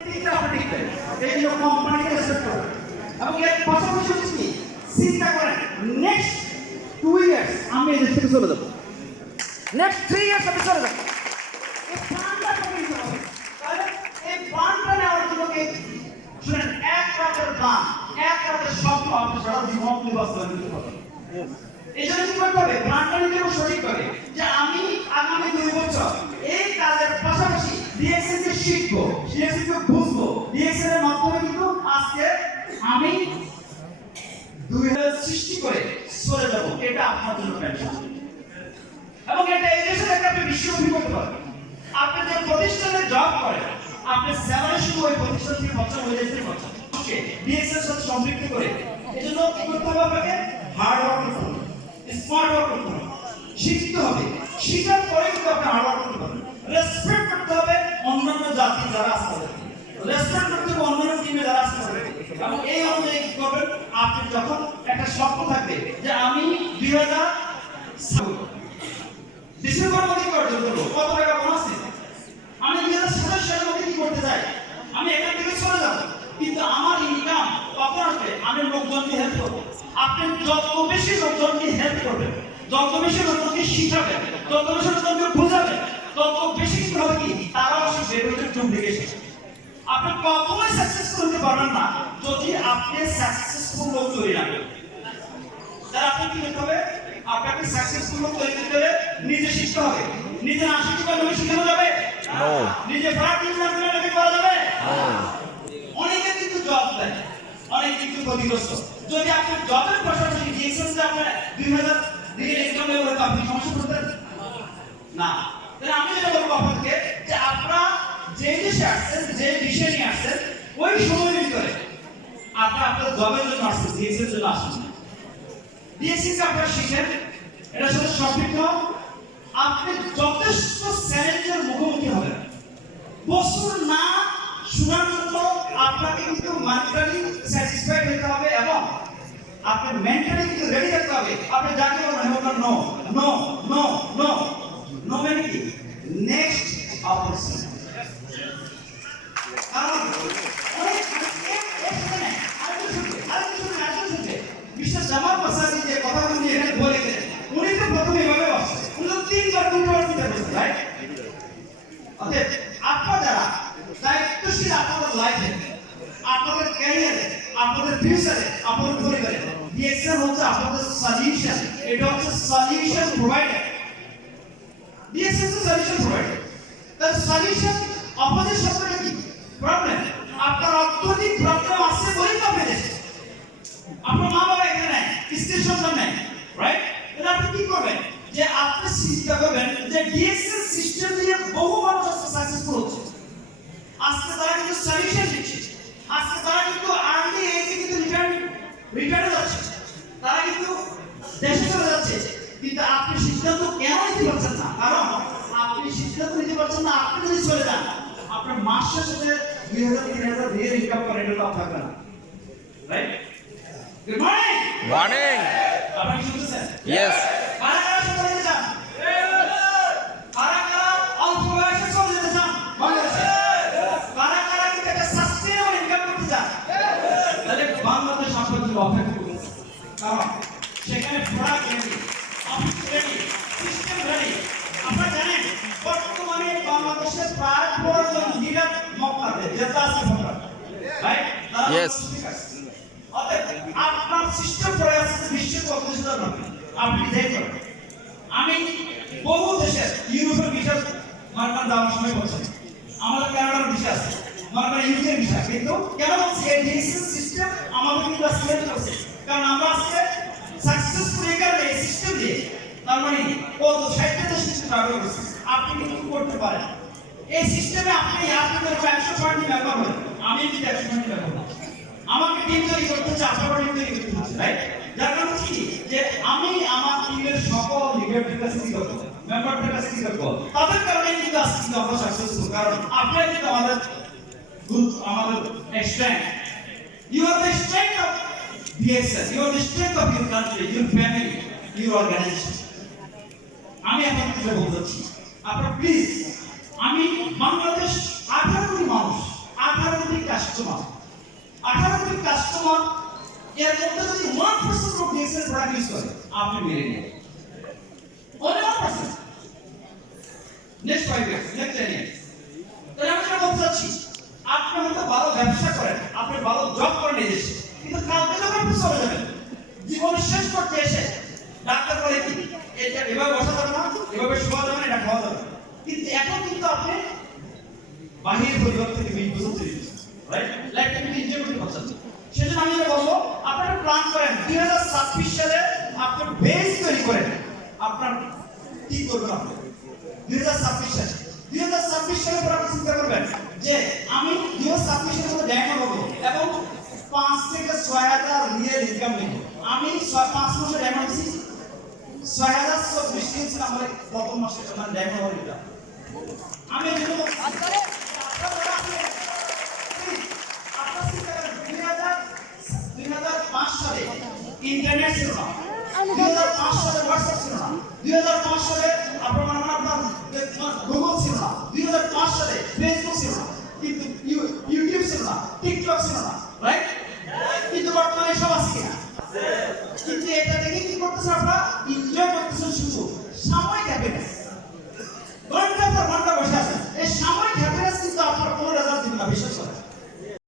এই জন্য কোম্পানিকে রেসপেক্ট করবে এবং এর পাশাপাশি হচ্ছে কি চিন্তা করেন নেক্সট 2 ইয়ার্স আমি এই দেশ থেকে চলে যাবো, নেক্সট 3 ইয়ার্স আমি চলে যাবো। এই প্ল্যানটা করে নিতে হবে। তাহলে এই প্ল্যানটা নেওয়ার জন্য শুনেন, এক রাতের প্ল্যান, এক রাতের স্বপ্ন আপনি সারা জীবন বাস্তবায়ন করতে পারবেন। এই জন্য কি করতে হবে? প্ল্যানটা নিতে হবে সঠিকভাবে যে আমি আগামী 2 বছর এই কাজের পাশাপাশি ডিএক্সএল কে শিখবো, ডিএক্সএল কে বুঝবো, ডিএক্সএল এর মাধ্যমে কিন্তু আজকে আমি 2000 সৃষ্টি করে চলে যাব। এটা আপনার জন্য টেনশন এবং এটা এই দেশে থেকে আপনি বিশ্বব্যাপী করতে পারবেন। আপনি যে প্রতিষ্ঠানে জব করেন, আপনি স্যালারি শুধু ওই প্রতিষ্ঠান থেকে বছর হয়ে যাচ্ছে বছর ওকে ডিএক্সএল এর সাথে সম্পৃক্ত করে। এজন্য কি করতে হবে? আপনাকে হার্ড ওয়ার্ক করতে হবে, স্মার্ট ওয়ার্ক করতে হবে, শিখতে হবে। শিখার পরে কিন্তু আপনি হার্ড ওয়ার্ক করতে পারবেন। রেসপেক্ট করতে হবে অন্যান্য জাতি যারা আছে তাদেরকে, রেসপেক্ট করতে হবে অন্যান্য টিমে যারা আছে তাদেরকে। এবং এই অনুযায়ী কি করবেন? আপনি যখন একটা স্বপ্ন থাকবে যে আমি 2000 ডিসেম্বর মধ্যে অর্জন করবো, কত টাকা বোনাস দিবে, আমি 2027 সালের মধ্যে কি করতে চাই, আমি এখান থেকে চলে যাবো, কিন্তু আমার ইনকাম কখন আসবে? আমি লোকজনকে হেল্প করবো। আপনি যত বেশি লোকজনকে হেল্প করবেন, যত বেশি লোকজনকে শিখাবেন, যত বেশি লোকজনকে বোঝাবেন, তত বেশি কি হবে? কি তারাও শিখবে। এটা ডুপ্লিকেশন। আপনি কখনোই সাকসেসফুল হতে পারবেন না যদি আপনি সাকসেসফুল লোক তৈরি না করেন। তাহলে আপনি কি করতে হবে? আপনাকে সাকসেসফুল লোক তৈরি করতে হলে নিজে শিখতে হবে। নিজে না শিখতে পারলে শিখানো যাবে? নিজে প্র্যাকটিস না করলে কি করা যাবে? অনেকে কিন্তু জব দেয়, অনেক কিন্তু ক্ষতিগ্রস্ত। যদি আপনি জবের পাশাপাশি ডিএক্সএল যে আপনার 2000 দিকে ইনকাম লেভেল আপনি সমস্যা করতেন না। তাহলে আমি যেটা বলবো আপনাকে যে আপনারা যে দেশে আসছেন, যে বিষয় নিয়ে আসছেন, ওই সময়ের ভিতরে আপনি আপনার জবের জন্য আসছেন, ডিএক্সএল জন্য আসছেন। ডিএক্সএল কে আপনারা শিখেন, এটার সাথে সম্পৃক্ত আপনি যথেষ্ট চ্যালেঞ্জের মুখোমুখি হবেন। বছর না শোনার জন্য আপনাকে কিন্তু মেন্টালি স্যাটিসফাইড হতে হবে এবং আপনার মেন্টালি কিন্তু রেডি থাকতে হবে। আপনি যাকে বলবেন no no no no no মানে কি? Next opportunity. কারণ অনেক মিস্টার জামাল মাসাদি যে কথাগুলো নিয়ে এখানে বলে গেলেন, উনি তো প্রথমে এভাবে বলছেন, উনি তো 3 বার চিন্তা করছেন, রাইট? অতএব আপনারা যারা দায়িত্বশীল আপনাদের লাইফে, আপনাদের ক্যারিয়ারে, আপনাদের ফিউচারে, আপনাদের পরিবারে, ডিএক্সএল হচ্ছে আপনাদের সলিউশন। এটা হচ্ছে সলিউশন প্রোভাইডার। ডিএক্সএল হচ্ছে সলিউশন প্রোভাইডার। তার সলিউশন অপোজিট শব্দটা কি? প্রবলেম। আপনার অত্যধিক প্রবলেম আছে বলেই তো আপনি দেশে, আপনার মা বাবা এখানে নাই, স্ত্রীর সন্তান নাই, রাইট? তাহলে আপনি কি করবেন? যে আপনি চিন্তা করবেন যে ডিএক্সএল সিস্টেম দিয়ে বহু মানুষ সাকসেসফুল হচ্ছে। আজকে তারা কিন্তু সলিউশন দিচ্ছে, আজকে তারা কিন্তু আর্লি এজে কিন্তু রিটায়ার্ডে যাচ্ছে, তারা কিন্তু দেশে চলে যাচ্ছে। কিন্তু আপনি সিদ্ধান্ত কেন নিতে পারছেন না? কারণ আপনি সিদ্ধান্ত নিতে পারছেন না। আপনি যদি চলে যান, আপনার মাস শেষে 2000-3000 দিয়ে ইনকাম করেন, এটা তো থাকবে না, রাইট? Good morning. মর্নিং। আপনি কি শুনছেন? ইয়েস। কারা কারা চলে যেতে চান? কারা কারা অল্প বয়সে চলে যেতে চান বাংলাদেশে? কারা কারা কিন্তু একটা সাস্টেইনেবল ইনকাম করতে চান? তাহলে বাংলাদেশ আপনার জন্য অপেক্ষা করছে। কারণ সেখানে product ready, office ready, system ready. আপনারা জানেন বর্তমানে বাংলাদেশে প্রায় 12 জন লিডার মক্কাতে যেটা আছে মক্কা, রাইট? ইয়েস। অতএব আপনার সিস্টেম পড়ে আছে বিশ্বের কত দেশে যাবেন আপনি দেখবেন। আমি বহু দেশে ইউরোপের ভিসা মার্কান যাওয়ার সময় বলছেন, আমাদের কানাডার ভিসা আছে, মার্কান ইউকের ভিসা, কিন্তু কেন বলছি? এই ডিএক্সএল সিস্টেম আমাদের কিন্তু সিলেক্ট করছে, কারণ আমরা আজকে সাকসেসফুল এই কারণে এই সিস্টেম দিয়ে, তার মানে কত 60টা দেশ কিন্তু ট্রাভেল করছে। আপনি কিন্তু করতে পারেন এই সিস্টেমে। আপনি আপনাদের 100% ব্যবহার করেন, আমি কিন্তু 100% ব্যবহার করি। আমাকে টিম তৈরি করতে হচ্ছে, আপনার টিম তৈরি করতে হচ্ছে, রাইট? যার কারণে কি যে আমি আমার টিমের সকল লিডারদের কাছে কি করব, মেম্বারদের কাছে কি করব, তাদের কারণে কিন্তু আজকে আমরা সাকসেসফুল। কারণ আপনারা কিন্তু আমাদের গ্রুপ, আমাদের strength. You are the strength of DXL, you are the strength of your country, your family, your organization. আমি আপনাকে বলতে চাচ্ছি, আপনারা প্লিজ, আমি বাংলাদেশ 18 কোটি মানুষ, 18 কাস্টমার, 18 কোটি কাস্টমার, এর মধ্যে যদি 1% লোক ডিএক্সএল প্রোডাক্ট ইউজ করে, আপনি মেরে নেবেন। only 1%, next 5 years, next 10 years। তাহলে আমি যেটা বলতে চাচ্ছি, আপনি হয়তো ভালো ব্যবসা করেন, আপনি ভালো জব করেন এই দেশে, কিন্তু কালকে যখন আপনি চলে যাবেন, জীবন শেষ করতে এসে ডাক্তার বলে কি এটা এভাবে বসা যাবে না, এভাবে শোয়া যাবে না, এটা খাওয়া যাবে না। কিন্তু এখন কিন্তু আপনি বাহির পরিবার থেকে 20 বছর চলে গেছেন, রাইট? লাইফটা কিন্তু এনজয় করতে পারছেন। সেজন্য আমি যেটা বলবো, আপনারা প্ল্যান করেন 2026 সালে আপনি বেস তৈরি করেন, আপনার কি করবেন আপনি 2026 সালে। 2026 সালে পর আপনি চিন্তা করবেন যে আমি 2026 সালের মধ্যে ড্যাম হবো এবং 5 থেকে 6,000 রিয়েল ইনকাম নেব। আমি 5 মাসে ড্যাম হয়েছি 6,024 কিনছি আমার প্রথম মাসে, মানে ড্যাম হওয়ার এটা আমি এই জন্য আপনারা চিন্তা করেন 2005 সালে ইন্টারনেট ছিল না, 2005 সালে হোয়াটসঅ্যাপ ছিল না, 2005 সালে আপনার গুগল ছিল না, 2005 সালে ফেসবুক ছিল না, কিন্তু ইউটিউব ছিল না, টিকটক ছিল না, রাইট? কিন্তু বর্তমানে সব আছে কিনা? কিন্তু এটা দেখে কি করতেছেন আপনারা? এনজয়